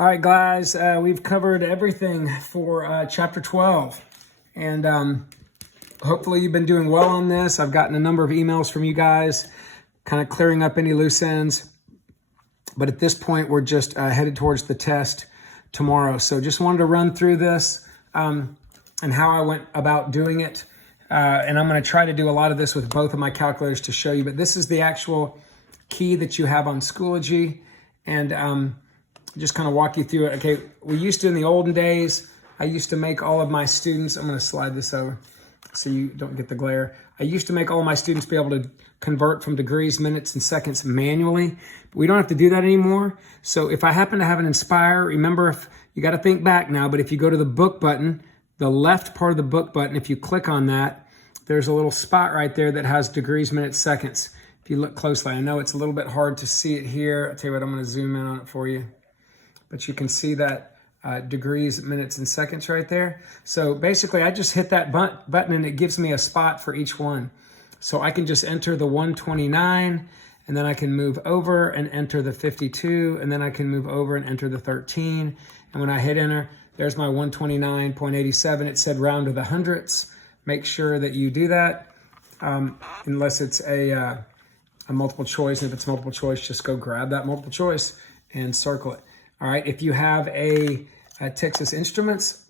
All right, guys, we've covered everything for chapter 12. And hopefully you've been doing well on this. I've gotten a number of emails from you guys, kind of clearing up any loose ends. But at this point, we're just headed towards the test tomorrow. So just wanted to run through this and how I went about doing it. And I'm going to try to do a lot of this with both of my calculators to show you. But this is the actual key that you have on Schoology. And just kind of walk you through it. Okay, we used to, in the olden days, I used to make all of my students, I'm going to slide this over so you don't get the glare. I used to make all of my students be able to convert from degrees, minutes, and seconds manually. But we don't have to do that anymore. So if I happen to have an Inspire, remember, if you got to think back now, but if you go to the book button, the left part of the book button, if you click on that, there's a little spot right there that has degrees, minutes, seconds. If you look closely, I know it's a little bit hard to see it here. I'll tell you what, I'm going to zoom in on it for you. But you can see that degrees, minutes, and seconds right there. So basically, I just hit that button and it gives me a spot for each one. So I can just enter the 129, and then I can move over and enter the 52, and then I can move over and enter the 13. And when I hit enter, there's my 129.87. It said round to the hundredths. Make sure that you do that, unless it's a multiple choice. And if it's multiple choice, just go grab that multiple choice and circle it. All right, if you have a Texas Instruments,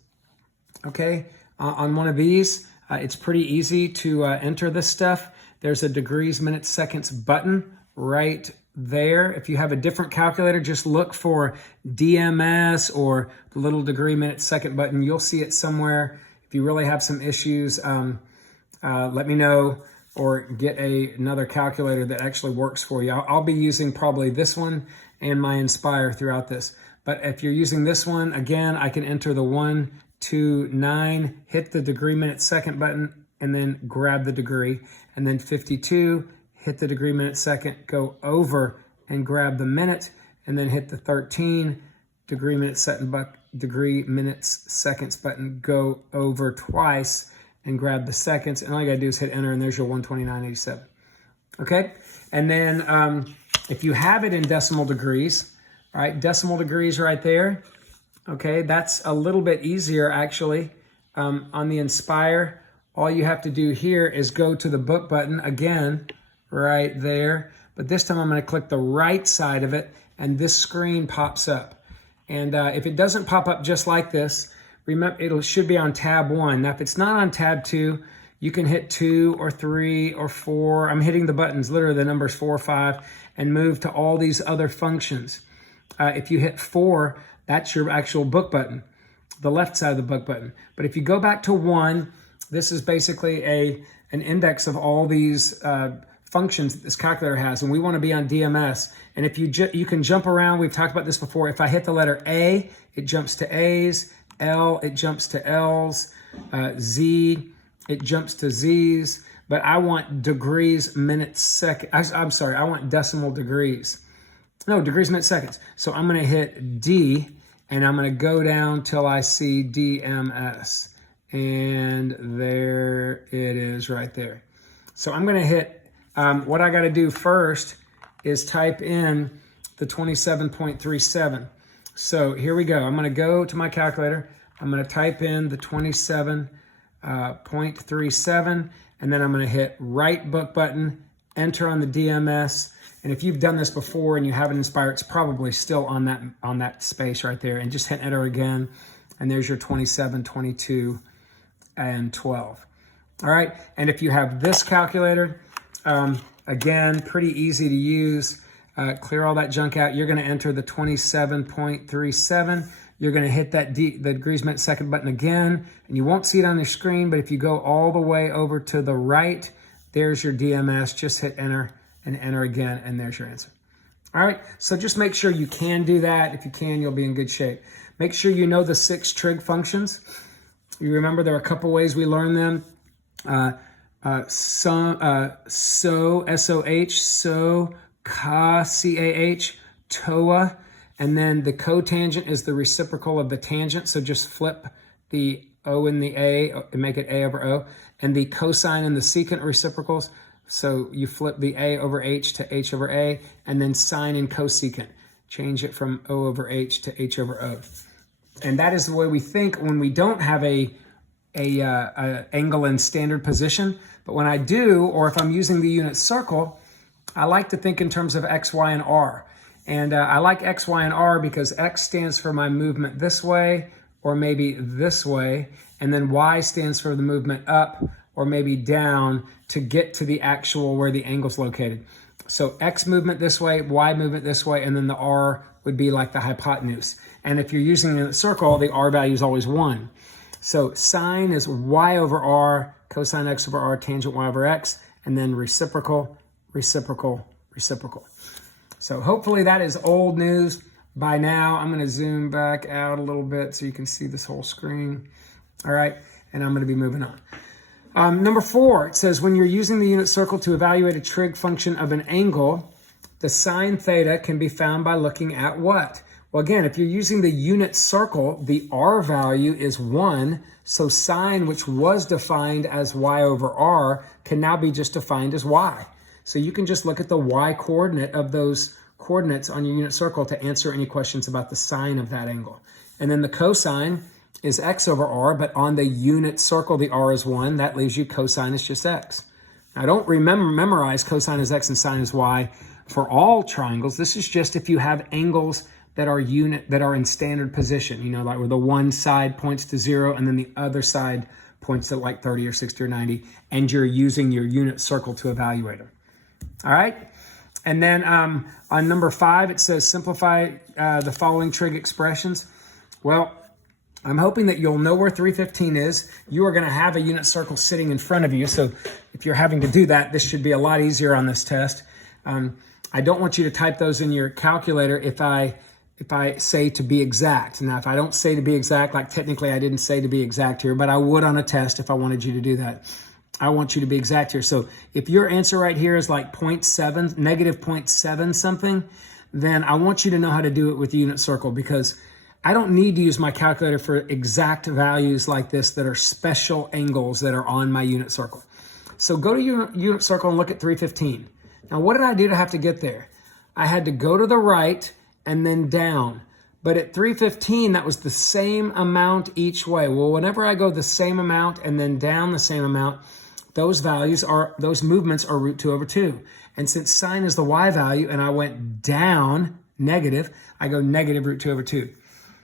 okay, on one of these, it's pretty easy to enter this stuff. There's a degrees, minutes, seconds button right there. If you have a different calculator, just look for DMS or the little degree, minute, second button. You'll see it somewhere. If you really have some issues, let me know, or get another calculator that actually works for you. I'll be using probably this one and my Inspire throughout this. But if you're using this one, again, I can enter the 129, hit the degree, minute, second button, and then grab the degree. And then 52, hit the degree, minute, second, go over and grab the minute, and then hit the 13, degree, minute, second, degree, minutes, seconds button, go over twice and grab the seconds. And all you gotta do is hit enter, and there's your 129.87. Okay? And then if you have it in decimal degrees, all right, decimal degrees right there, okay, that's a little bit easier actually. On the Inspire, all you have to do here is go to the book button again, right there. But this time I'm going to click the right side of it, and this screen pops up. And if it doesn't pop up just like this, remember, it should be on tab 1. Now, if it's not on tab 2, you can hit 2 or 3 or 4. I'm hitting the buttons, literally the numbers 4 or 5, and move to all these other functions. If you hit 4, that's your actual book button, the left side of the book button. But if you go back to 1, this is basically an index of all these functions that this calculator has, and we want to be on DMS. And if you can jump around, we've talked about this before. If I hit the letter A, it jumps to A's. L, it jumps to L's. Z, it jumps to Z's. But I want degrees, minutes, seconds. I'm sorry, I want decimal degrees. No, degrees, minutes, seconds. So I'm going to hit D, and I'm going to go down till I see DMS. And there it is right there. So I'm going to hit, what I got to do first is type in the 27.37. So here we go. I'm going to go to my calculator. I'm going to type in the 27.37, and then I'm going to hit right book button, enter on the DMS. And if you've done this before and you haven't Inspire, it's probably still on that space right there. And just hit enter again, and there's your 27, 22, and 12. All right, and if you have this calculator, again, pretty easy to use. Clear all that junk out. You're going to enter the 27.37. You're going to hit that the degrees, minutes, second button again, and you won't see it on the screen, but if you go all the way over to the right, there's your DMS. Just hit enter and enter again, and there's your answer. All right, so just make sure you can do that. If you can, you'll be in good shape. Make sure you know the 6 trig functions. You remember there are a couple ways we learn them. S-O-H, so, ca, C-A-H, toa, and then the cotangent is the reciprocal of the tangent, so just flip the O and the A and make it A over O, and the cosine and the secant reciprocals, so you flip the A over H to H over A, and then sine and cosecant. change it from O over H to H over O. And that is the way we think when we don't have a angle in standard position. But when I do, or if I'm using the unit circle, I like to think in terms of X, Y, and R. And I like X, Y, and R because X stands for my movement this way, or maybe this way. And then Y stands for the movement up, or maybe down to get to the actual where the angle's located. So X movement this way, Y movement this way, and then the R would be like the hypotenuse. And if you're using a circle, the R value is always 1. So sine is Y over R, cosine X over R, tangent Y over X, and then reciprocal, reciprocal, reciprocal. So hopefully that is old news by now. I'm going to zoom back out a little bit so you can see this whole screen. All right, and I'm going to be moving on. Number 4, it says when you're using the unit circle to evaluate a trig function of an angle, the sine theta can be found by looking at what? Well, again, if you're using the unit circle, the R value is 1. So sine, which was defined as Y over R, can now be just defined as Y. So you can just look at the Y coordinate of those coordinates on your unit circle to answer any questions about the sine of that angle. And then the cosine is X over R, but on the unit circle, the R is 1. That leaves you cosine is just X. Now, don't memorize cosine is X and sine is Y for all triangles. This is just if you have angles that are in standard position, you know, like where the one side points to 0 and then the other side points to like 30 or 60 or 90, and you're using your unit circle to evaluate them. All right. And then on number 5, it says simplify the following trig expressions. Well, I'm hoping that you'll know where 315 is. You are going to have a unit circle sitting in front of you. So if you're having to do that, this should be a lot easier on this test. I don't want you to type those in your calculator if I say to be exact. Now, if I don't say to be exact, like technically I didn't say to be exact here, but I would on a test if I wanted you to do that. I want you to be exact here. So if your answer right here is like 0.7, negative 0.7 something, then I want you to know how to do it with the unit circle, because I don't need to use my calculator for exact values like this that are special angles that are on my unit circle. So go to your unit circle and look at 315. Now, what did I do to have to get there? I had to go to the right and then down. But at 315, that was the same amount each way. Well, whenever I go the same amount and then down the same amount, those movements are root 2 over 2. And since sine is the Y value and I went down, negative, I go negative root 2 over 2.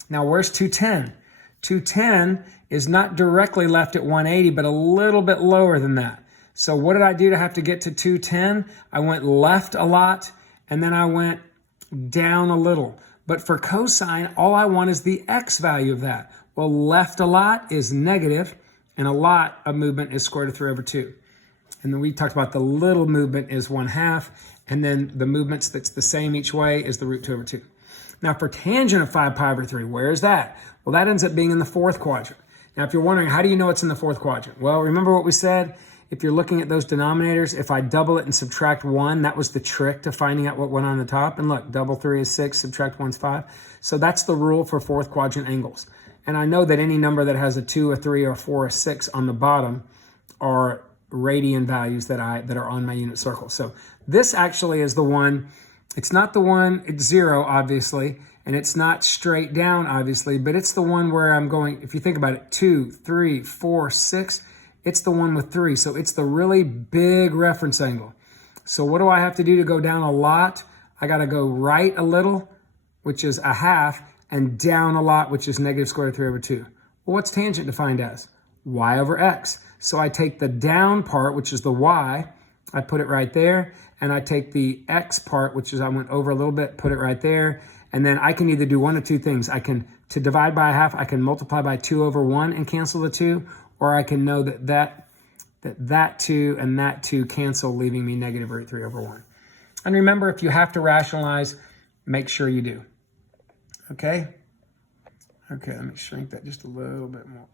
Now, where's 210? 210 is not directly left at 180, but a little bit lower than that. So what did I do to have to get to 210? I went left a lot, and then I went down a little. But for cosine, all I want is the X value of that. Well, left a lot is negative, and a lot of movement is square root of 3 over 2. And then we talked about the little movement is 1/2, and then the movements that's the same each way is the root 2 over 2. Now, for tangent of 5 pi over 3, where is that? Well, that ends up being in the 4th quadrant. Now, if you're wondering, how do you know it's in the 4th quadrant? Well, remember what we said? If you're looking at those denominators, if I double it and subtract 1, that was the trick to finding out what went on the top. And look, double 3 is 6, subtract 1 is 5. So that's the rule for 4th quadrant angles. And I know that any number that has a 2, a 3, or a 4, or 6 on the bottom are radian values that are on my unit circle. So this actually is the one. It's not the one, it's 0, obviously, and it's not straight down, obviously, but it's the one where I'm going, if you think about it, 2, 3, 4, 6, it's the one with 3. So it's the really big reference angle. So what do I have to do to go down a lot? I got to go right a little, which is 1/2, and down a lot, which is negative square root of 3 over 2. Well, what's tangent defined as? Y over X. So I take the down part, which is the Y, I put it right there, and I take the X part, which is I went over a little bit, put it right there, and then I can either do one of two things. To divide by 1/2, I can multiply by 2 over 1 and cancel the 2, or I can know that 2 and that 2 cancel, leaving me negative root 3 over 1. And remember, if you have to rationalize, make sure you do. Okay? Okay, let me shrink that just a little bit more.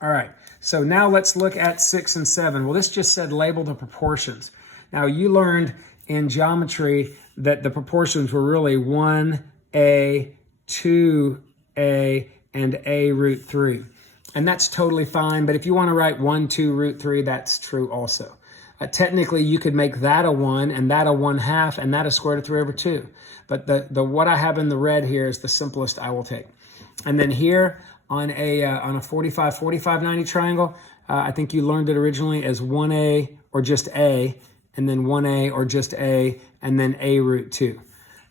All right, so now let's look at 6 and 7. Well, this just said label the proportions. Now, you learned in geometry that the proportions were really 1a, 2a, and a root 3. And that's totally fine, but if you want to write 1, 2, root 3, that's true also. Technically, you could make that a 1 and that a 1/2 and that a square root of 3 over 2. But the what I have in the red here is the simplest I will take. And then here on a 45, 90 triangle, I think you learned it originally as 1a or just a, and then 1a or just a, and then a root 2.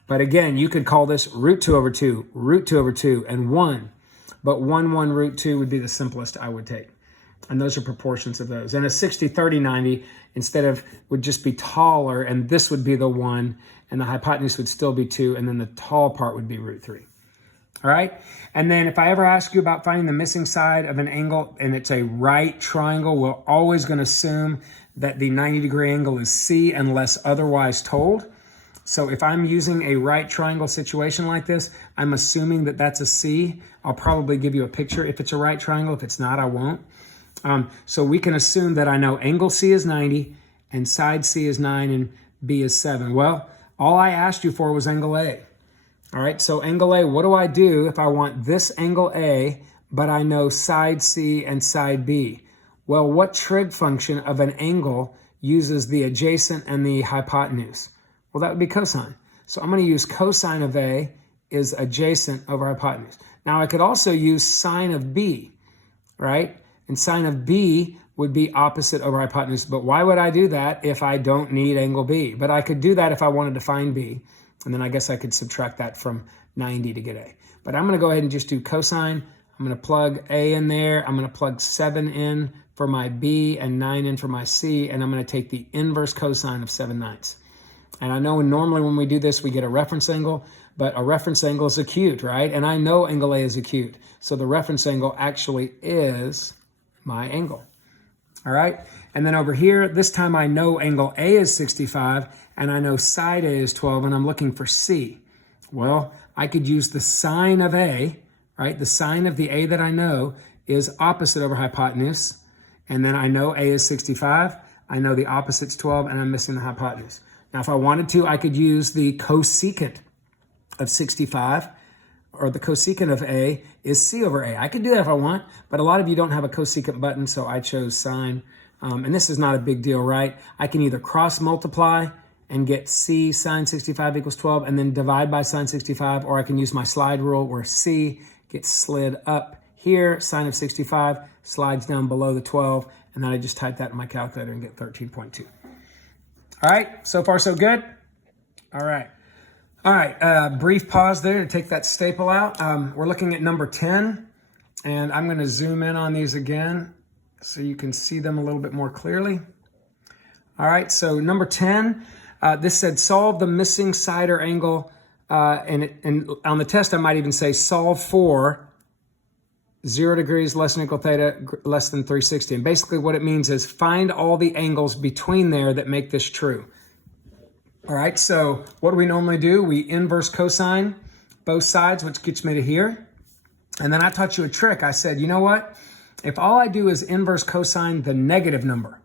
But again, you could call this root 2 over 2, root 2 over 2, and 1. But 1, 1, root 2 would be the simplest I would take. And those are proportions of those. And a 60, 30, 90, instead of, would just be taller, and this would be the 1, and the hypotenuse would still be 2, and then the tall part would be root 3. All right? And then if I ever ask you about finding the missing side of an angle, and it's a right triangle, we're always going to assume that the 90-degree angle is C unless otherwise told. So if I'm using a right triangle situation like this, I'm assuming that that's a C. I'll probably give you a picture if it's a right triangle. If it's not, I won't. So we can assume that I know angle C is 90 and side C is 9 and B is 7. Well, all I asked you for was angle A. All right, so angle A, what do I do if I want this angle A, but I know side C and side B? Well, what trig function of an angle uses the adjacent and the hypotenuse? Well, that would be cosine. So I'm going to use cosine of A is adjacent over hypotenuse. Now, I could also use sine of B, right? And sine of B would be opposite over hypotenuse. But why would I do that if I don't need angle B? But I could do that if I wanted to find B. And then I guess I could subtract that from 90 to get A. But I'm going to go ahead and just do cosine. I'm going to plug A in there. I'm going to plug 7 in for my B and 9 in for my C. And I'm going to take the inverse cosine of 7/9. And I know normally when we do this, we get a reference angle. But a reference angle is acute, right? And I know angle A is acute. So the reference angle actually is my angle. All right? And then over here, this time I know angle A is 65, and I know side A is 12, and I'm looking for C. Well, I could use the sine of A, right? The sine of the A that I know is opposite over hypotenuse, and then I know A is 65, I know the opposite's 12, and I'm missing the hypotenuse. Now, if I wanted to, I could use the cosecant of 65, or the cosecant of A is C over A. I could do that if I want, but a lot of you don't have a cosecant button, so I chose sine. And this is not a big deal, right? I can either cross multiply and get C sine 65 equals 12 and then divide by sine 65, or I can use my slide rule where C gets slid up here, sine of 65 slides down below the 12, and then I just type that in my calculator and get 13.2. All right, so far so good? All right. All right, brief pause there to take that staple out. We're looking at number 10, and I'm going to zoom in on these again so you can see them a little bit more clearly. All right, so number 10, this said solve the missing side or angle, and on the test I might even say solve for 0 degrees less than or equal theta less than 360. And basically what it means is find all the angles between there that make this true. All right, so what do we normally do? We inverse cosine both sides, which gets me to here. And then I taught you a trick. I said, you know what? If all I do is inverse cosine the negative number,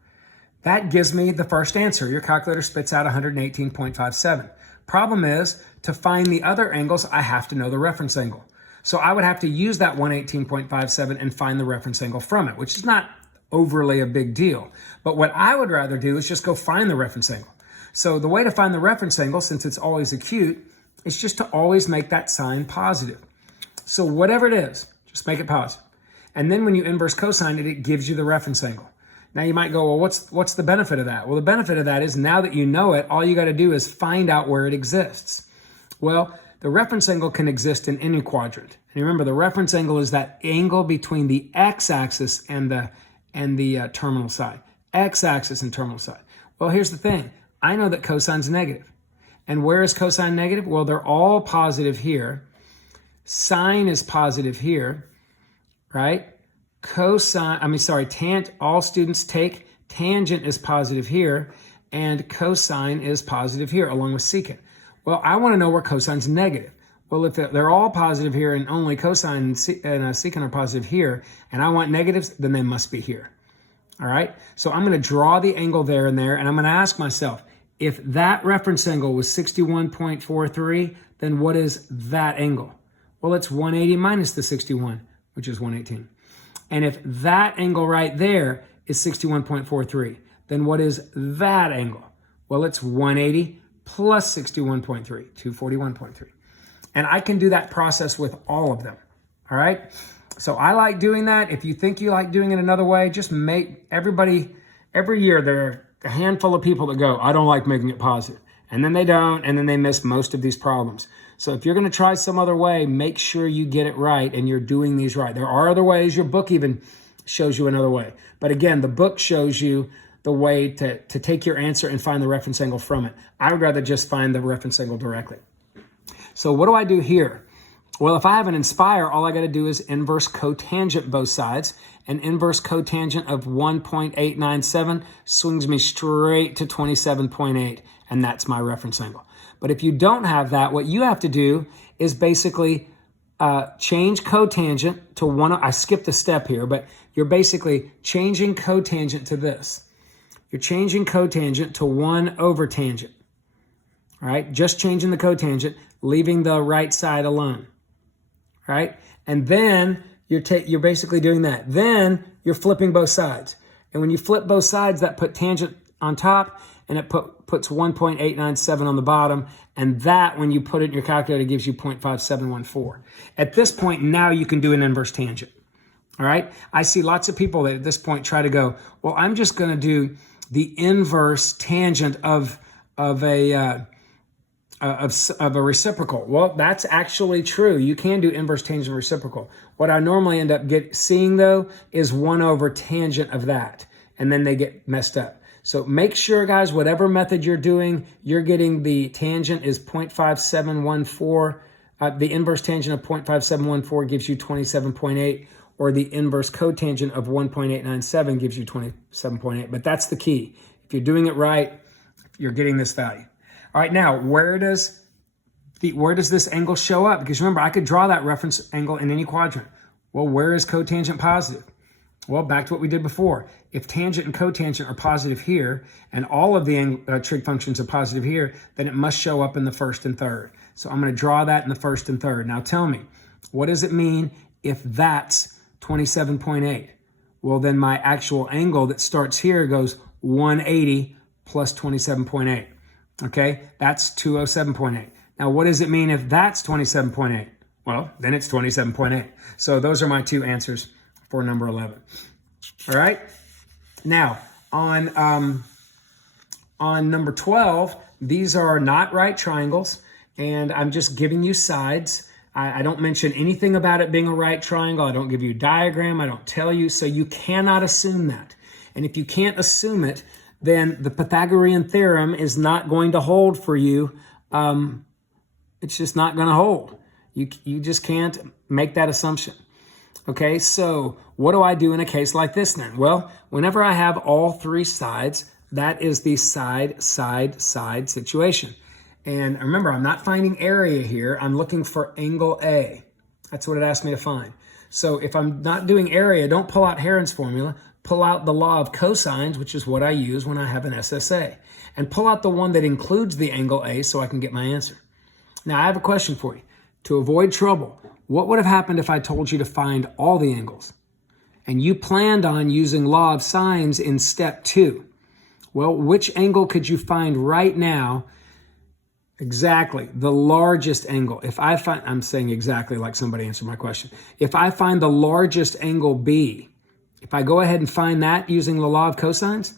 that gives me the first answer. Your calculator spits out 118.57. Problem is, to find the other angles, I have to know the reference angle. So I would have to use that 118.57 and find the reference angle from it, which is not overly a big deal. But what I would rather do is just go find the reference angle. So the way to find the reference angle, since it's always acute, is just to always make that sign positive. So whatever it is, just make it positive. And then when you inverse cosine it, it gives you the reference angle. Now you might go, well, what's the benefit of that? Well, the benefit of that is now that you know it, all you got to do is find out where it exists. Well, the reference angle can exist in any quadrant. And remember, the reference angle is that angle between the x-axis and the terminal side. X-axis and terminal side. Well, here's the thing. I know that cosine's negative. And where is cosine negative? Well, they're all positive here. Sine is positive here, right? All students take tangent is positive here, and cosine is positive here, along with secant. Well, I want to know where cosine's negative. Well, if they're all positive here and only cosine and secant are positive here, and I want negatives, then they must be here. All right? So I'm going to draw the angle there and there, and I'm going to ask myself, if that reference angle was 61.43, then what is that angle? Well, it's 180 minus the 61, which is 118. And if that angle right there is 61.43, then what is that angle? Well, it's 180 plus 61.3, 241.3. And I can do that process with all of them, all right? So I like doing that. If you think you like doing it another way, just make every year there are a handful of people that go, I don't like making it positive. And then they don't, and then they miss most of these problems. So if you're going to try some other way, make sure you get it right and you're doing these right. There are other ways. Your book even shows you another way. But again, the book shows you the way to take your answer and find the reference angle from it. I would rather just find the reference angle directly. So what do I do here? Well, if I have an inspire, all I got to do is inverse cotangent both sides. An inverse cotangent of 1.897 swings me straight to 27.8, and that's my reference angle. But if you don't have that, what you have to do is basically change cotangent to one. I skipped a step here, but you're basically changing cotangent to this. You're changing cotangent to 1 over tangent. All right, just changing the cotangent, leaving the right side alone. Right? And then you're basically doing that. Then you're flipping both sides. And when you flip both sides, that put tangent on top and it puts 1.897 on the bottom. And that, when you put it in your calculator, gives you 0.5714. At this point, now you can do an inverse tangent. All right? I see lots of people that at this point try to go, well, I'm just going to do the inverse tangent of a reciprocal. Well, that's actually true. You can do inverse tangent of reciprocal. What I normally end up seeing, though, is 1 over tangent of that. And then they get messed up. So make sure, guys, whatever method you're doing, you're getting the tangent is 0.5714. The inverse tangent of 0.5714 gives you 27.8, or the inverse cotangent of 1.897 gives you 27.8. But that's the key. If you're doing it right, you're getting this value. All right, now, where does this angle show up? Because remember, I could draw that reference angle in any quadrant. Well, where is cotangent positive? Well, back to what we did before. If tangent and cotangent are positive here, and all of the trig functions are positive here, then it must show up in the first and third. So I'm going to draw that in the first and third. Now tell me, what does it mean if that's 27.8? Well, then my actual angle that starts here goes 180 plus 27.8. Okay, that's 207.8. Now, what does it mean if that's 27.8? Well, then it's 27.8. So those are my two answers for number 11. All right. Now, on number 12, these are not right triangles, and I'm just giving you sides. I don't mention anything about it being a right triangle. I don't give you a diagram. I don't tell you. So you cannot assume that. And if you can't assume it, then the Pythagorean theorem is not going to hold for you. It's just not going to hold. You just can't make that assumption. Okay, so what do I do in a case like this then? Well, whenever I have all three sides, that is the side, side, side situation. And remember, I'm not finding area here. I'm looking for angle A. That's what it asked me to find. So if I'm not doing area, don't pull out Heron's formula. Pull out the law of cosines, which is what I use when I have an SSA. And pull out the one that includes the angle A so I can get my answer. Now, I have a question for you. To avoid trouble, what would have happened if I told you to find all the angles? And you planned on using law of sines in step 2. Well, which angle could you find right now? Exactly, the largest angle. If I find, I'm saying exactly like somebody answered my question. If I find the largest angle B, if I go ahead and find that using the law of cosines,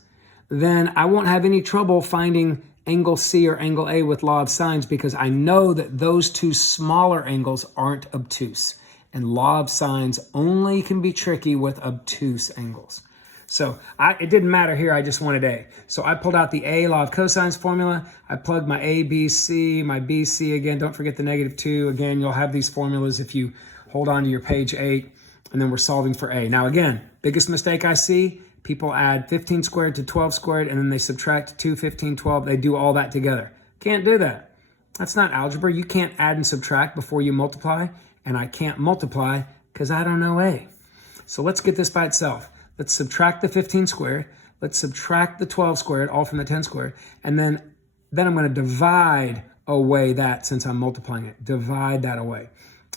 then I won't have any trouble finding angle C or angle A with law of sines, because I know that those two smaller angles aren't obtuse. And law of sines only can be tricky with obtuse angles. So it didn't matter here, I just wanted A. So I pulled out the A law of cosines formula. I plugged my A, B, C, my B, C again. Don't forget the -2. Again, you'll have these formulas if you hold on to your page 8. And then we're solving for A. Now again, biggest mistake I see, people add 15 squared to 12 squared, and then they subtract 2, 15, 12. They do all that together. Can't do that. That's not algebra. You can't add and subtract before you multiply, and I can't multiply because I don't know A. So let's get this by itself. Let's subtract the 15 squared. Let's subtract the 12 squared, all from the 10 squared. And then I'm going to divide away that since I'm multiplying it. Divide that away.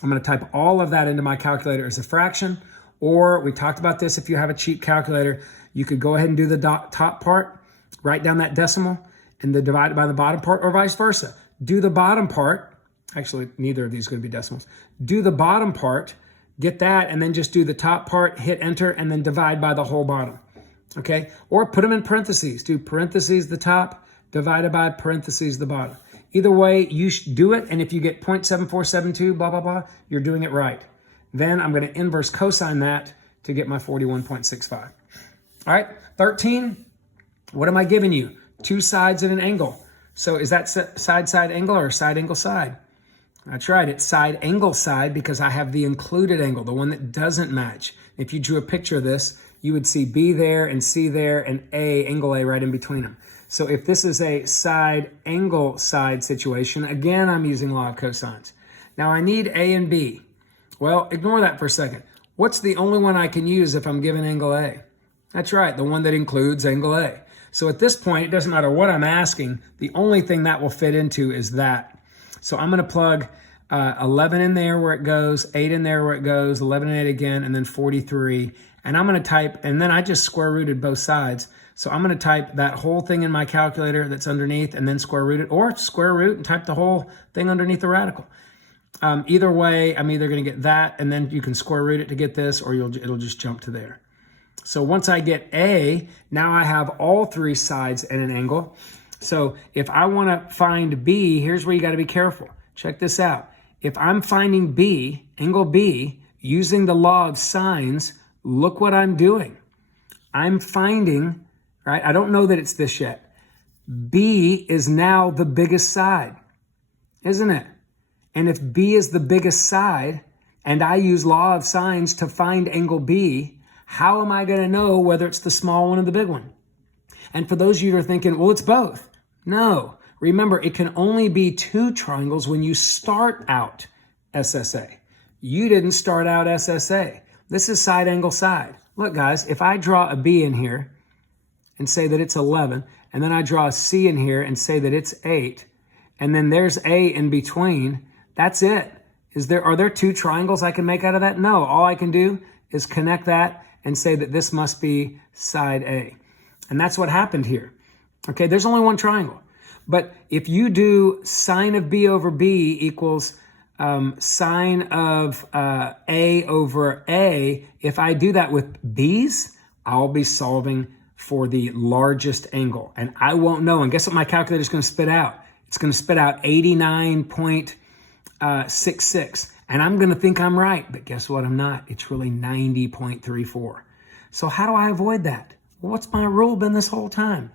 I'm going to type all of that into my calculator as a fraction, or we talked about this, if you have a cheap calculator, you could go ahead and do the top part, write down that decimal and then divide it by the bottom part, or vice versa. Do the bottom part. Actually, neither of these are going to be decimals. Do the bottom part, get that, and then just do the top part, hit enter, and then divide by the whole bottom. Okay? Or put them in parentheses. Do parentheses the top, divided by parentheses the bottom. Either way, you do it, and if you get 0.7472, blah, blah, blah, you're doing it right. Then I'm going to inverse cosine that to get my 41.65. All right, 13, what am I giving you? Two sides and an angle. So is that side angle or side angle side? That's right, it's side angle side because I have the included angle, the one that doesn't match. If you drew a picture of this, you would see B there and C there and angle A right in between them. So if this is a side angle side situation, again, I'm using law of cosines. Now I need A and B. Well, ignore that for a second. What's the only one I can use if I'm given angle A? That's right, the one that includes angle A. So at this point, it doesn't matter what I'm asking. The only thing that will fit into is that. So I'm going to plug 11 in there where it goes, 8 in there where it goes, 11 and 8 again, and then 43. And I'm going to type, and then I just square rooted both sides. So I'm going to type that whole thing in my calculator that's underneath and then square root it, or square root and type the whole thing underneath the radical. Either way, I'm either going to get that, and then you can square root it to get this, or it'll just jump to there. So once I get A, now I have all three sides and an angle. So if I want to find B, here's where you got to be careful. Check this out. If I'm finding B, angle B, using the law of sines, look what I'm doing. I'm finding, right? I don't know that it's this yet. B is now the biggest side, isn't it? And if B is the biggest side, and I use law of sines to find angle B, how am I going to know whether it's the small one or the big one? And for those of you who are thinking, well, it's both. No. Remember, it can only be two triangles when you start out SSA. You didn't start out SSA. This is side angle side. Look, guys, if I draw a B in here and say that it's 11, and then I draw a C in here and say that it's 8, and then there's A in between, that's it. Are there two triangles I can make out of that? No. All I can do is connect that and say that this must be side A. And that's what happened here. Okay, there's only one triangle. But if you do sine of B over B equals sine of A over A, if I do that with B's, I'll be solving for the largest angle. And I won't know. And guess what my calculator is going to spit out? It's going to spit out 89.66. And I'm going to think I'm right. But guess what? I'm not. It's really 90.34. So how do I avoid that? Well, what's my rule been this whole time?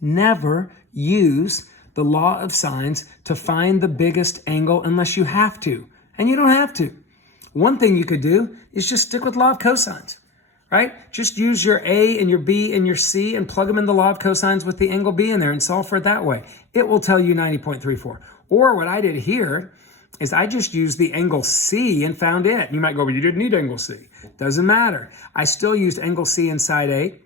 Never use the law of sines to find the biggest angle unless you have to. And you don't have to. One thing you could do is just stick with law of cosines, right? Just use your A and your B and your C and plug them in the law of cosines with the angle B in there and solve for it that way. It will tell you 90.34. Or what I did here is I just used the angle C and found it. You might go, but you didn't need angle C. Doesn't matter. I still used angle C in side A,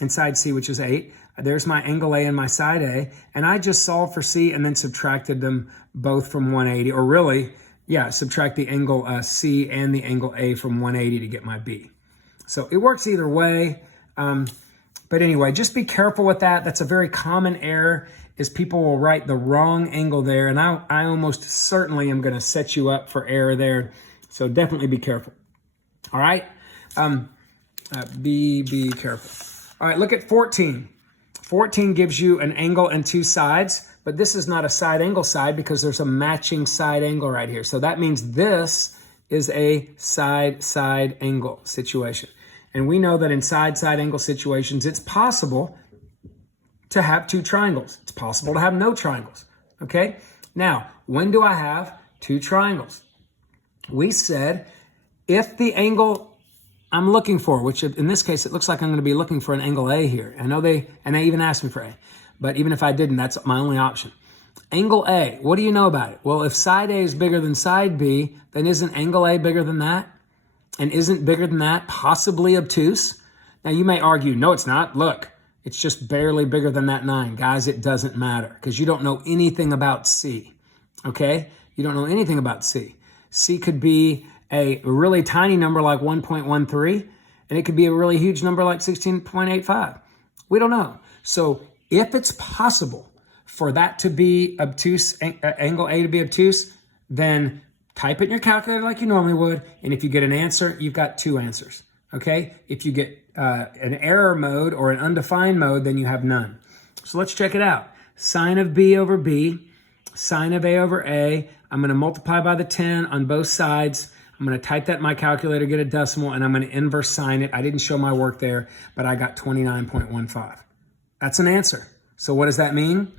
in side C, which is 8. There's my angle A and my side A. And I just solved for C and then subtracted them both from 180. Or really, yeah, subtract the angle C and the angle A from 180 to get my B. So it works either way. But anyway, just be careful with that. That's a very common error, is people will write the wrong angle there. And I almost certainly am going to set you up for error there. So definitely be careful. All right? Be careful. All right, look at 14. 14 gives you an angle and two sides, but this is not a side angle side because there's a matching side angle right here. So that means this is a side angle situation. And we know that in side angle situations, it's possible to have two triangles. It's possible to have no triangles, okay? Now, when do I have two triangles? We said if the angle I'm looking for, which in this case, it looks like I'm going to be looking for an angle A here. I know they even asked me for A, but even if I didn't, that's my only option. Angle A, what do you know about it? Well, if side A is bigger than side B, then isn't angle A bigger than that? And isn't bigger than that possibly obtuse? Now you may argue, no, it's not. Look, it's just barely bigger than that 9. Guys, it doesn't matter because you don't know anything about C, okay? You don't know anything about C. C could be a really tiny number like 1.13, and it could be a really huge number like 16.85. We don't know. So If it's possible for that to be obtuse, angle A to be obtuse, then type it in your calculator like you normally would. And if you get an answer, you've got two answers. Okay? If you get an error mode or an undefined mode, then you have none. So let's check it out. Sine of B over B, sine of A over A. I'm going to multiply by the 10 on both sides. I'm going to type that in my calculator, get a decimal, and I'm going to inverse sine it. I didn't show my work there, but I got 29.15. That's an answer. So what does that mean?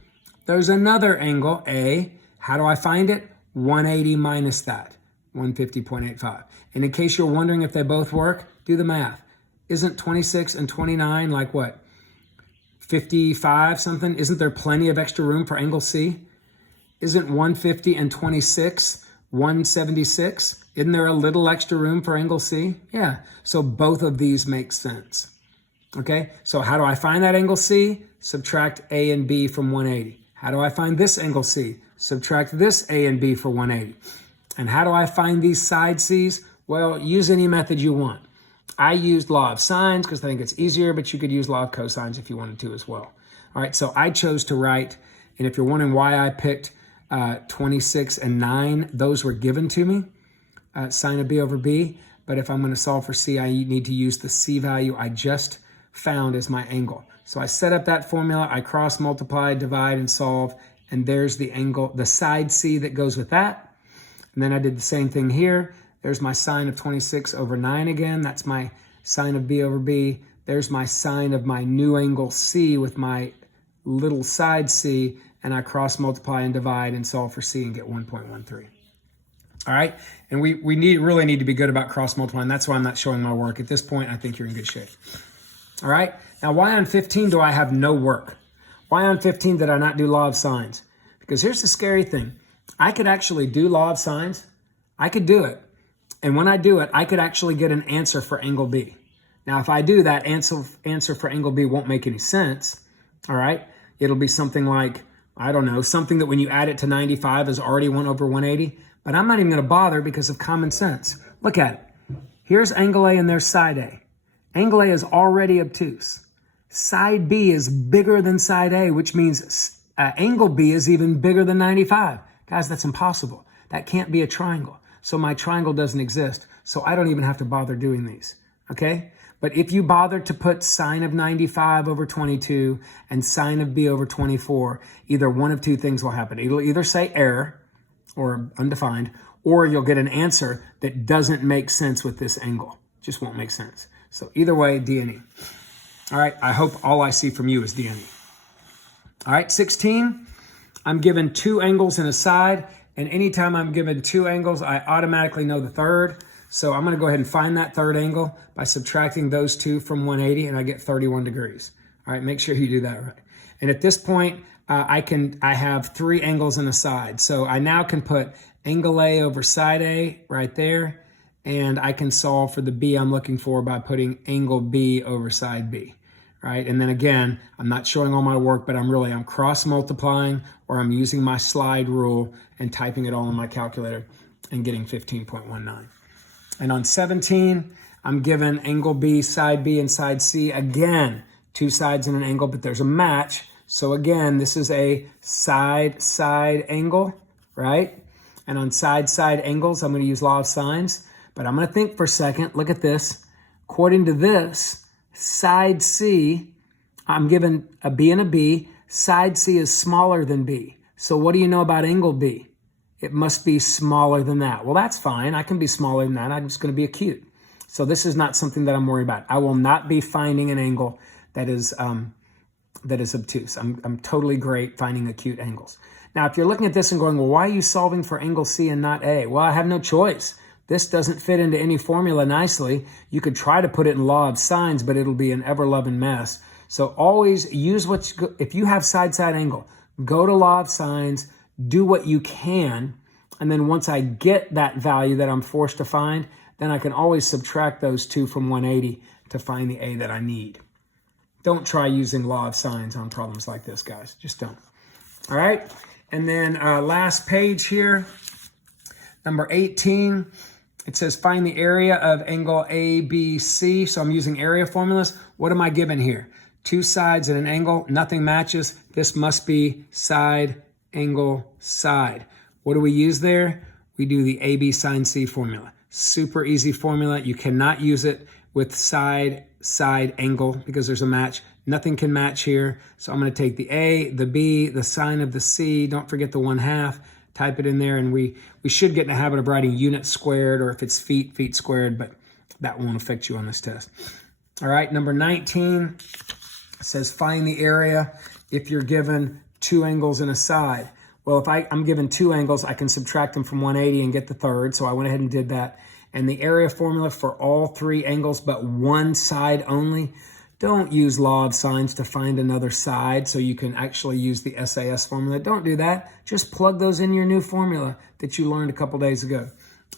There's another angle, A. How do I find it? 180 minus that, 150.85. And in case you're wondering if they both work, do the math. Isn't 26 and 29 like what? 55 something? Isn't there plenty of extra room for angle C? Isn't 150 and 26 176? Isn't there a little extra room for angle C? Yeah, so both of these make sense. Okay, so how do I find that angle C? Subtract A and B from 180. How do I find this angle C? Subtract this A and B for 180. And how do I find these side C's? Well, use any method you want. I used law of sines because I think it's easier, but you could use law of cosines if you wanted to as well. All right, so I chose to write, and if you're wondering why I picked 26 and 9, those were given to me, sine of B over B. But if I'm going to solve for C, I need to use the C value I just found as my angle. So I set up that formula, I cross multiply, divide, and solve, and there's the angle, the side C that goes with that. And then I did the same thing here. There's my sine of 26 over 9 again. That's my sine of B over B. There's my sine of my new angle C with my little side C, and I cross multiply and divide and solve for C and get 1.13. All right, and we really need to be good about cross multiplying. That's why I'm not showing my work. At this point, I think you're in good shape. All right, now why on 15 do I have no work? Why on 15 did I not do law of sines? Because here's the scary thing. I could actually do law of sines. I could do it. And when I do it, I could actually get an answer for angle B. Now, if I do that, answer for angle B won't make any sense. All right, it'll be something like, I don't know, something that when you add it to 95 is already 1 over 180. But I'm not even going to bother because of common sense. Look at it. Here's angle A and there's side A. Angle A is already obtuse. Side B is bigger than side A, which means angle B is even bigger than 95. Guys, that's impossible. That can't be a triangle. So my triangle doesn't exist. So I don't even have to bother doing these. Okay? But if you bother to put sine of 95 over 22 and sine of B over 24, either one of two things will happen. It'll either say error, or undefined, or you'll get an answer that doesn't make sense with this angle. Just won't make sense. So either way, D and E. All right, I hope all I see from you is D and E. All right, 16, I'm given two angles and a side, and anytime I'm given two angles, I automatically know the third. So I'm gonna go ahead and find that third angle by subtracting those two from 180, and I get 31 degrees. All right, make sure you do that right. And at this point, I have three angles and a side. So I now can put angle A over side A right there, and I can solve for the B I'm looking for by putting angle B over side B, right? And then again, I'm not showing all my work, but I'm cross multiplying, or I'm using my slide rule and typing it all in my calculator and getting 15.19. And on 17, I'm given angle B, side B, and side C. Again, two sides and an angle, but there's a match. So again, this is a side-side angle, right? And on side-side angles, I'm going to use law of sines. But I'm going to think for a second. Look at this. According to this, side C, I'm given a B and a B. Side C is smaller than B. So what do you know about angle B? It must be smaller than that. Well, that's fine. I can be smaller than that. I'm just going to be acute. So this is not something that I'm worried about. I will not be finding an angle that is obtuse. I'm totally great finding acute angles. Now, if you're looking at this and going, well, why are you solving for angle C and not A? Well, I have no choice. This doesn't fit into any formula nicely. You could try to put it in law of sines, but it'll be an ever-loving mess. So always use if you have side-side angle, go to law of sines, do what you can, and then once I get that value that I'm forced to find, then I can always subtract those two from 180 to find the A that I need. Don't try using law of sines on problems like this, guys. Just don't. All right. And then last page here, number 18, it says find the area of angle ABC. So I'm using area formulas. What am I given here? two sides and an angle, nothing matches. This must be side, angle, side. What do we use there? We do the AB sine C formula. Super easy formula. You cannot use it with side, side, angle because there's a match. Nothing can match here. So I'm going to take the A, the B, the sine of the C. Don't forget the 1/2. Type it in there, and we should get in the habit of writing units squared, or if it's feet, feet squared, but that won't affect you on this test. All right, number 19 says find the area if you're given two angles and a side. Well, if I'm given two angles, I can subtract them from 180 and get the third, so I went ahead and did that. And the area formula for all three angles but one side only, don't use law of sines to find another side so you can actually use the SAS formula. Don't do that. Just plug those in your new formula that you learned a couple days ago.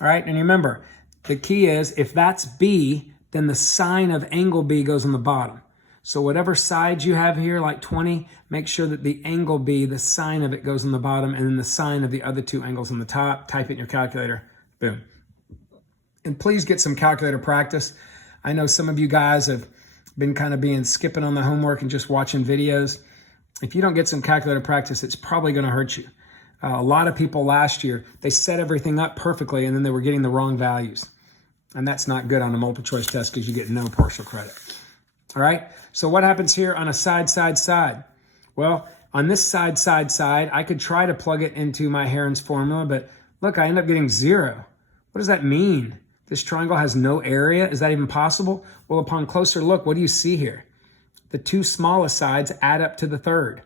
All right, and remember, the key is if that's B, then the sine of angle B goes on the bottom. So whatever side you have here, like 20, make sure that the angle B, the sine of it goes on the bottom, and then the sine of the other two angles on the top. Type it in your calculator. Boom. And please get some calculator practice. I know some of you guys have been kind of skipping on the homework and just watching videos. If you don't get some calculator practice, it's probably going to hurt you. A lot of people last year, they set everything up perfectly and then they were getting the wrong values. And that's not good on a multiple choice test because you get no partial credit. All right, so what happens here on a side, side, side? Well, on this side, side, side, I could try to plug it into my Heron's formula, but look, I end up getting 0. What does that mean? This triangle has no area? Is that even possible? Well, upon closer look, what do you see here? The two smallest sides add up to the third.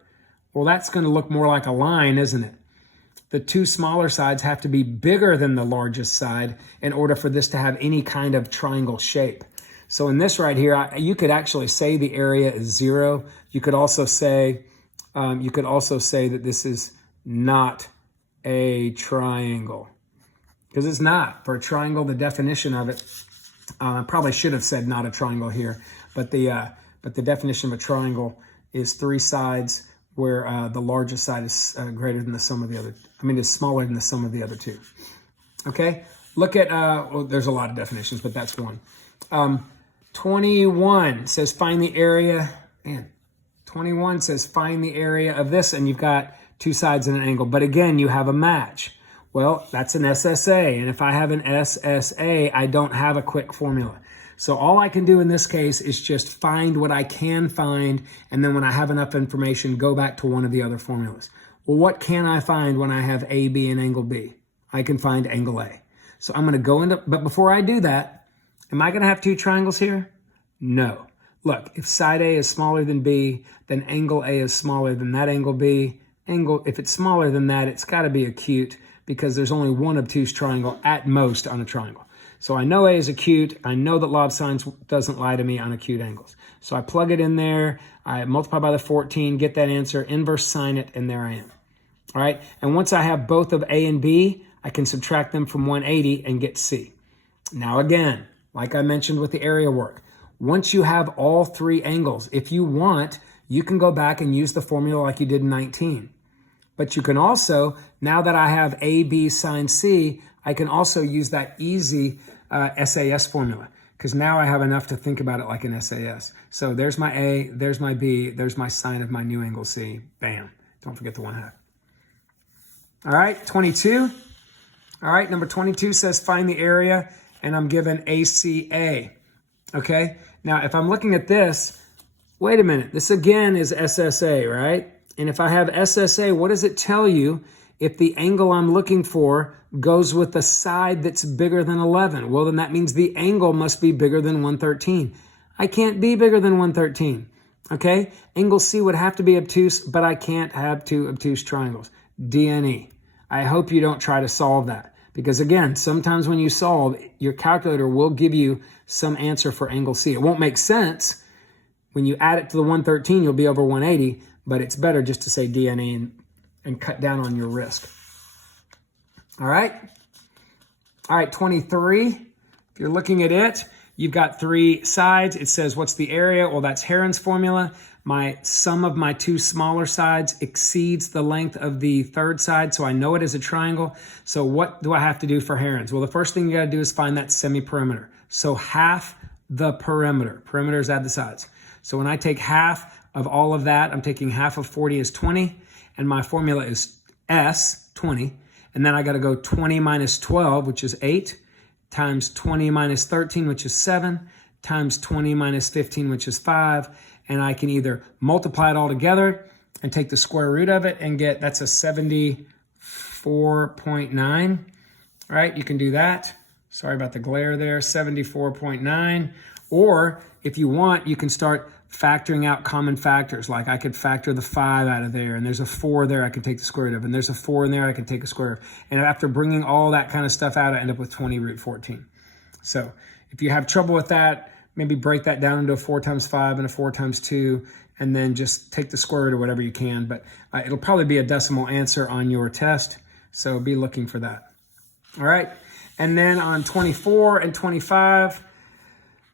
Well, that's going to look more like a line, isn't it? The two smaller sides have to be bigger than the largest side in order for this to have any kind of triangle shape. So in this right here, you could actually say the area is 0. You could also say that this is not a triangle, because it's not. For a triangle, the definition of it, I probably should have said not a triangle here, but the definition of a triangle is 3 sides where the largest side is greater than the sum of the other. Is smaller than the sum of the other two. Okay, look at, well, there's a lot of definitions, but that's one. 21 says find the area, 21 says find the area of this, and you've got two sides and an angle. But again, you have a match. Well, that's an SSA, and if I have an SSA, I don't have a quick formula. So all I can do in this case is just find what I can find, and then when I have enough information, go back to one of the other formulas. Well, what can I find when I have AB and angle B? I can find angle A. So I'm going to go into, but before I do that, am I going to have two triangles here? No. Look, if side A is smaller than B, then angle A is smaller than that angle B. If it's smaller than that, it's got to be acute because there's only one obtuse triangle at most on a triangle. So I know A is acute. I know that law of sines doesn't lie to me on acute angles. So I plug it in there. I multiply by the 14, get that answer, inverse sine it, and there I am. All right. And once I have both of A and B, I can subtract them from 180 and get C. Now again, like I mentioned with the area work, once you have all three angles, if you want, you can go back and use the formula like you did in 19. But you can also, now that I have AB sine C, I can also use that easy SAS formula because now I have enough to think about it like an SAS. So there's my A, there's my B, there's my sine of my new angle C. Bam. Don't forget the 1/2. All right, 22. All right, number 22 says find the area, and I'm given ACA. Okay, now if I'm looking at this, wait a minute. This again is SSA, right? And if I have SSA, what does it tell you if the angle I'm looking for goes with the side that's bigger than 11? Well, then that means the angle must be bigger than 113. I can't be bigger than 113, okay? Angle C would have to be obtuse, but I can't have two obtuse triangles. DNE. I hope you don't try to solve that because, again, sometimes when you solve, your calculator will give you some answer for angle C. It won't make sense. When you add it to the 113, you'll be over 180, but it's better just to say DNE and cut down on your risk. All right. All right, 23. If you're looking at it, you've got 3 sides. It says, what's the area? Well, that's Heron's formula. My sum of my 2 smaller sides exceeds the length of the third side, so I know it is a triangle. So what do I have to do for Heron's? Well, the first thing you got to do is find that semi-perimeter. So half the perimeter. Perimeters add the sides. So when I take half of all of that, I'm taking half of 40 is 20, and my formula is S, 20. And then I got to go 20 minus 12, which is 8, times 20 minus 13, which is 7, times 20 minus 15, which is 5. And I can either multiply it all together and take the square root of it and get, that's a 74.9, right? You can do that. Sorry about the glare there, 74.9. Or if you want, you can start factoring out common factors. Like I could factor the 5 out of there, and there's a 4 there I can take the square root of, and there's a 4 in there I can take a square root of. And after bringing all that kind of stuff out, I end up with 20 root 14. So if you have trouble with that, maybe break that down into a 4 times 5 and a 4 times 2, and then just take the square root of whatever you can. But it'll probably be a decimal answer on your test, so be looking for that. All right, and then on 24 and 25,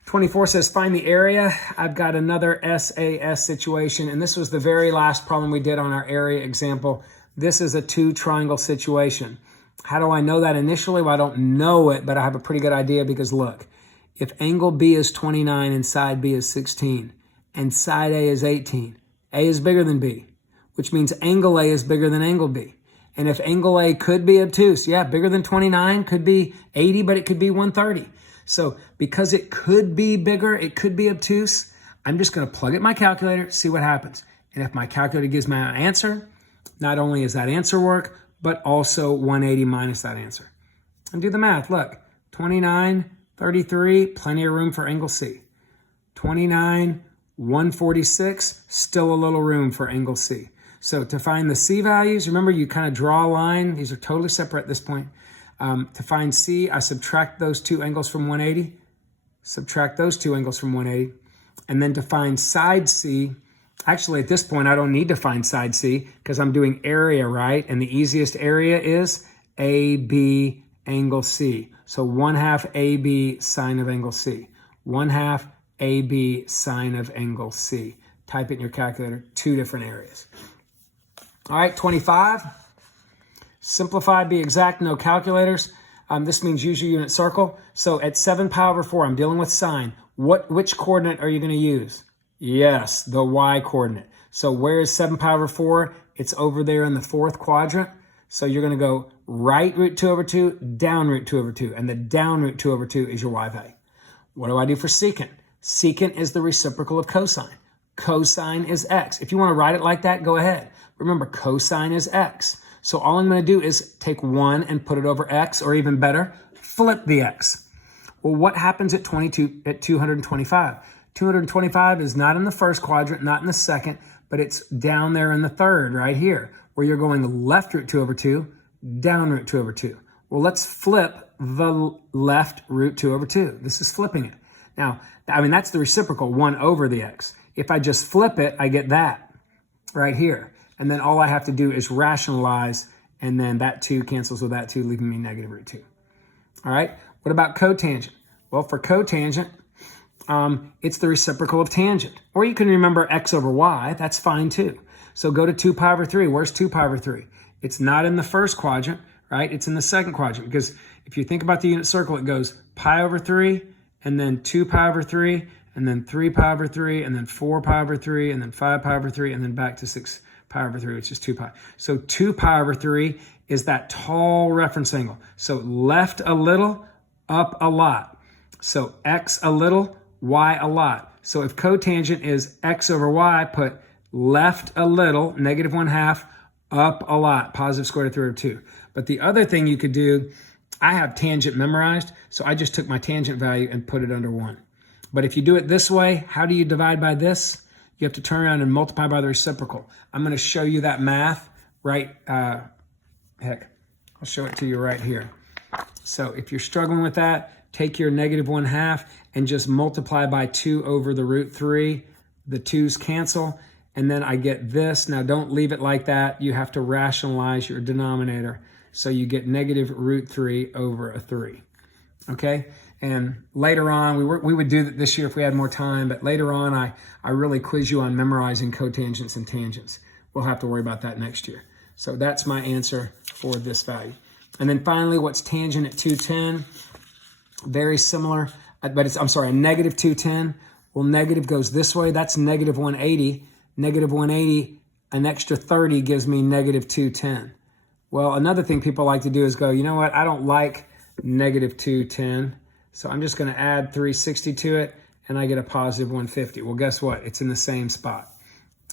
24 says find the area. I've got another SAS situation, and this was the very last problem we did on our area example. This is a 2 triangle situation. How do I know that initially? Well, I don't know it, but I have a pretty good idea because look, if angle B is 29 and side B is 16 and side A is 18, A is bigger than B, which means angle A is bigger than angle B. And if angle A could be obtuse, yeah, bigger than 29, could be 80, but it could be 130. So because it could be bigger, it could be obtuse, I'm just going to plug it in my calculator, see what happens. And if my calculator gives me an answer, not only does that answer work, but also 180 minus that answer. And do the math. Look, 29, 33, plenty of room for angle C. 29, 146, still a little room for angle C. So to find the C values, remember you kind of draw a line. These are totally separate at this point. To find C, I subtract those 2 angles from 180. Subtract those 2 angles from 180. And then to find side C, actually at this point I don't need to find side C because I'm doing area, right? And the easiest area is AB angle C. So 1/2 AB sine of angle C. 1/2 AB sine of angle C. Type it in your calculator, 2 different areas. All right, 25. Simplify, be exact, no calculators. This means use your unit circle. So at 7 pi over 4, I'm dealing with sine. Which coordinate are you going to use? Yes, the y coordinate. So where is 7 pi over 4? It's over there in the 4th quadrant. So you're going to go right root 2 over 2, down root 2 over 2. And the down root 2 over 2 is your y value. What do I do for secant? Secant is the reciprocal of cosine. Cosine is x. If you want to write it like that, go ahead. Remember, cosine is x. So all I'm going to do is take 1 and put it over x, or even better, flip the x. Well, what happens at 225? 225 is not in the 1st quadrant, not in the 2nd, but it's down there in the 3rd, right here, where you're going left root 2 over 2, down root 2 over 2. Well, let's flip the left root 2 over 2. This is flipping it. Now, I mean, that's the reciprocal, 1 over the x. If I just flip it, I get that right here. And then all I have to do is rationalize, and then that 2 cancels with that 2, leaving me negative root 2. All right, what about cotangent? Well, for cotangent, it's the reciprocal of tangent. Or you can remember x over y, that's fine too. So go to 2 pi over 3. Where's 2 pi over 3? It's not in the 1st quadrant, right? It's in the 2nd quadrant, because if you think about the unit circle, it goes pi over 3, and then 2 pi over 3, and then 3 pi over 3, and then 4 pi over 3, and then 5 pi over 3, and then back to 6 pi over 3, which is 2 pi. So 2 pi over 3 is that tall reference angle. So left a little, up a lot. So x a little, y a lot. So if cotangent is x over y, put left a little, negative 1/2, up a lot, positive square root of 3 over 2. But the other thing you could do, I have tangent memorized, so I just took my tangent value and put it under 1. But if you do it this way, how do you divide by this? You have to turn around and multiply by the reciprocal. I'm going to show you that math right, I'll show it to you right here. So if you're struggling with that, take your negative 1/2 and just multiply by 2 over the root 3. The 2's cancel, and then I get this. Now don't leave it like that. You have to rationalize your denominator. So you get negative root 3 over a 3. Okay? And later on, we would do that this year if we had more time, but later on I really quiz you on memorizing cotangents and tangents. We'll have to worry about that next year. So that's my answer for this value. And then finally, what's tangent at 210? Very similar, but it's, I'm sorry, a negative 210. Well, negative goes this way. That's negative 180. Negative 180, an extra 30 gives me negative 210. Well, another thing people like to do is go, you know what? I don't like negative 210. So I'm just going to add 360 to it, and I get a positive 150. Well, guess what? It's in the same spot.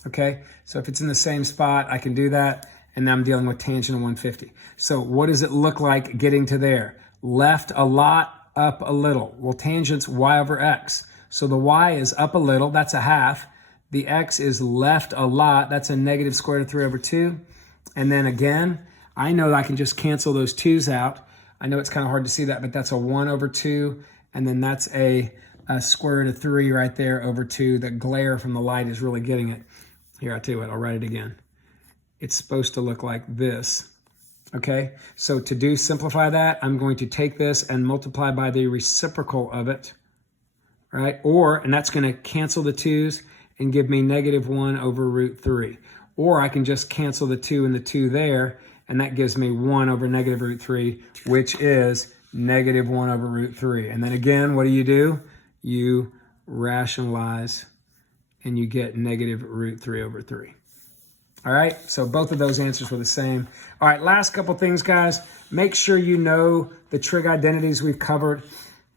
Okay? So if it's in the same spot, I can do that, and now I'm dealing with tangent of 150. So what does it look like getting to there? Left a lot, up a little. Well, tangent's y over x. So the y is up a little, that's a half. The x is left a lot, that's a negative square root of 3 over 2. And then again, I know that I can just cancel those 2's out. I know it's kind of hard to see that, but that's a 1 over 2. And then that's a square root of 3 right there over 2. The glare from the light is really getting it. Here, I'll tell you what, I'll write it again. It's supposed to look like this. Okay, so to simplify that, I'm going to take this and multiply by the reciprocal of it, right? And that's going to cancel the 2's and give me negative 1 over root 3. Or I can just cancel the 2 and the 2 there, and that gives me 1 over negative root 3, which is negative 1 over root 3. And then again, what do? You rationalize, and you get negative root 3 over 3. All right, so both of those answers were the same. All right, last couple things, guys. Make sure you know the trig identities we've covered,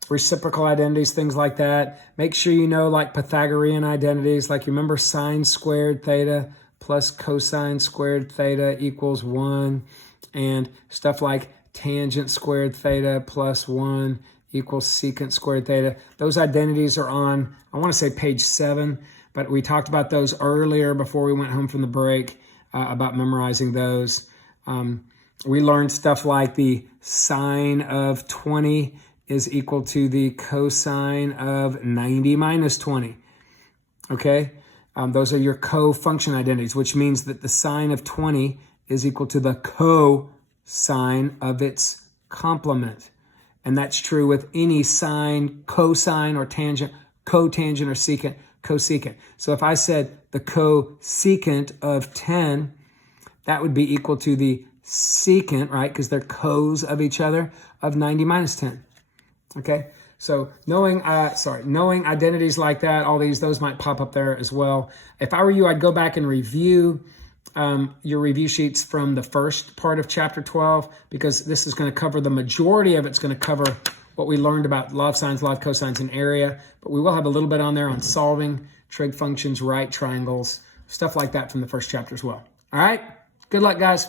reciprocal identities, things like that. Make sure you know like Pythagorean identities, like you remember sine squared theta plus cosine squared theta equals 1, and stuff like tangent squared theta plus 1 equals secant squared theta. Those identities are on, I want to say page 7. But we talked about those earlier before we went home from the break, about memorizing those. We learned stuff like the sine of 20 is equal to the cosine of 90 minus 20. Okay? Those are your co-function identities, which means that the sine of 20 is equal to the cosine of its complement. And that's true with any sine, cosine, or tangent, cotangent, or secant. Cosecant. So if I said the cosecant of 10, that would be equal to the secant, right? Because they're cos of each other, of 90 minus 10. Okay? So knowing identities like that, all those might pop up there as well. If I were you, I'd go back and review your review sheets from the first part of chapter 12, because this is going to cover the majority of it's going to cover what we learned about law of sines, law of cosines, and area. But we will have a little bit on there on solving, trig functions, right triangles, stuff like that from the first chapter as well. All right? Good luck, guys.